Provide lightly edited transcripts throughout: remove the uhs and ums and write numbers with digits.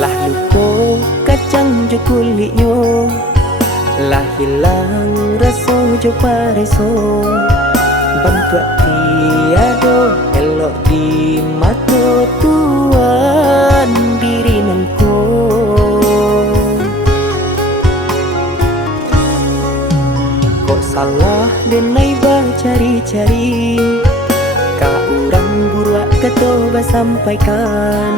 Lah lupo kacang jo kulitnyo, lah hilang rasa jo pareso. Bantuak tiado elok di mata Tuhan diri nangko. Kok salah denai bah cari-cari, ka urang buruak ketoba sampaikan.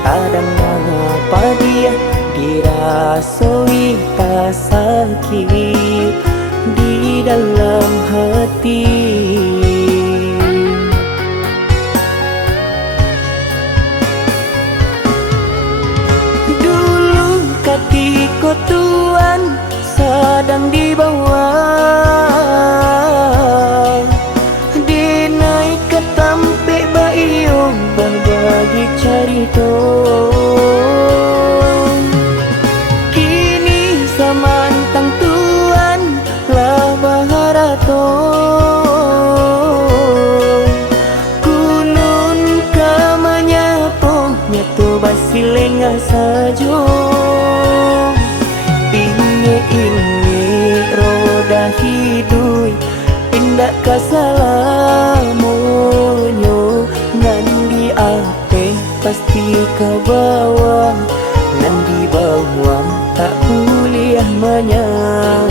Kadang apa dia dirasoi tak sakit di dalam hati. Dulu ketika Tuhan sedang di bawah, dinaik ke tampik bayung berbagi cerita. Kini samantang Tuhan lah baharato, kunun kamanya nyato basilengah sajo. Inge roda hidui indak kasalamonyo, nandi ape pasti ke bawah, nandi bawah tak kuliah menyerah.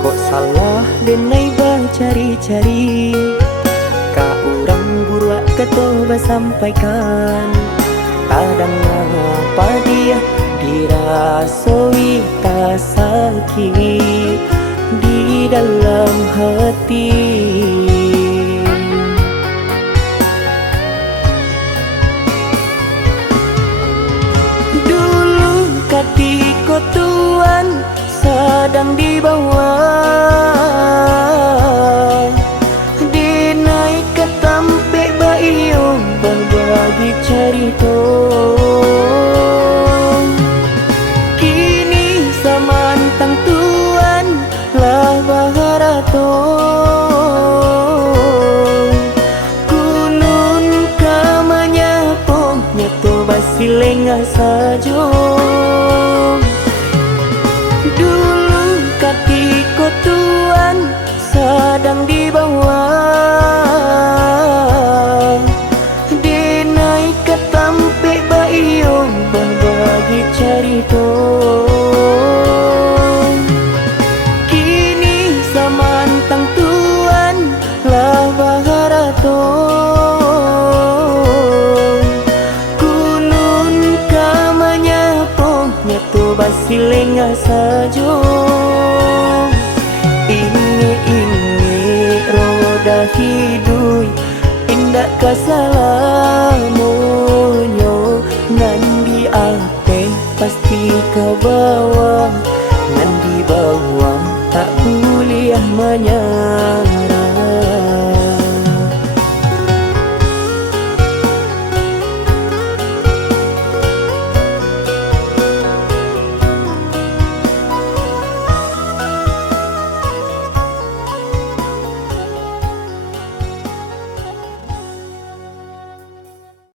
Kok salah denai bah cari-cari, ka urang buruak ketoba sampaikan. Kadang apa dia dirasoi tak sakit di dalam hati. Dulu ketika Tuhan sedang di bawah, dinaik ke tampik bayung berbagi cerita. Kini samantang Tuhan lah baharato, kunun kamanya nyato basilengah sajo. Dulu ketika Tuhan sedang di bawah, dinaik ke tampik bayung berbagi cerita. Kini samantang Tuhan lah baharato, kunun kamanya nyato basilengah sajo. Ini roda hidui indak kasalamonyo, nandi ape pasti ke bawah, nandi bawah tak kuliah menyerah.